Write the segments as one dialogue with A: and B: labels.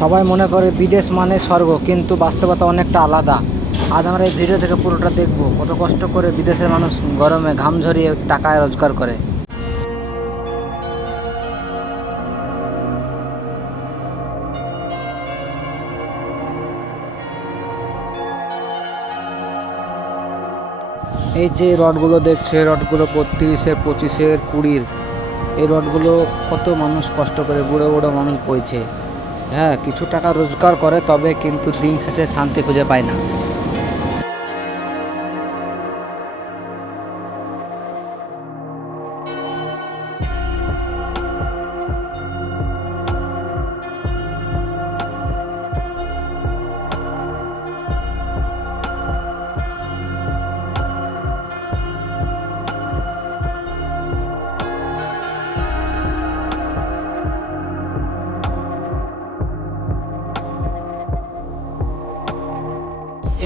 A: সবাই মনে করে বিদেশ মানে স্বর্গ, কিন্তু বাস্তবতা অনেকটা আলাদা। আজ আমরা এই ভিডিও থেকে পুরোটা দেখব, কত কষ্ট করে বিদেশের মানুষ গরমে ঘাম ঝরিয়ে টাকায় রোজগার করে। এই যে রডগুলো দেখছে রডগুলো বত্রিশের পঁচিশের কুড়ির। এই রডগুলো কত মানুষ কষ্ট করে, বুড়ো বুড়ো মানুষ বইছে। হ্যাঁ কিছু টাকা রোজগার করে তবে কিন্তু দিন শেষে শান্তি খুঁজে পায় না।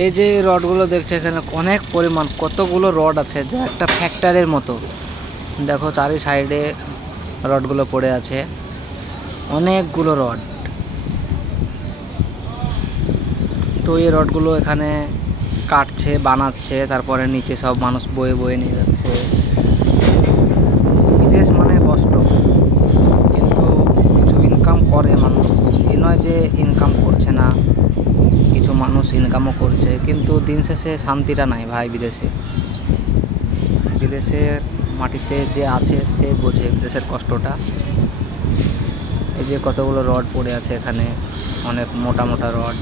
A: এই যে রডগুলো দেখছে, এখানে অনেক পরিমাণ, কতগুলো রড আছে, যা একটা ফ্যাক্টরির মতো। দেখো, চারি সাইডে রডগুলো পড়ে আছে। অনেকগুলো রড। তো এই রডগুলো এখানে কাটছে, বানাচ্ছে, তারপরে নিচে সব মানুষ বয়ে বয়ে নিয়ে যাচ্ছে। বিদেশ মানে কষ্ট, কিন্তু কিছু ইনকাম করে মানুষ। এই নয় যে ইনকাম করছে না, কিছু মানুষ ইনকামও করছে, কিন্তু দিন শেষে শান্তিটা নাই ভাই বিদেশে। বিদেশের মাটিতে যে আছে সে বোঝে বিদেশের কষ্টটা। এই যে কতগুলো রড পড়ে আছে এখানে, অনেক মোটা মোটা রড।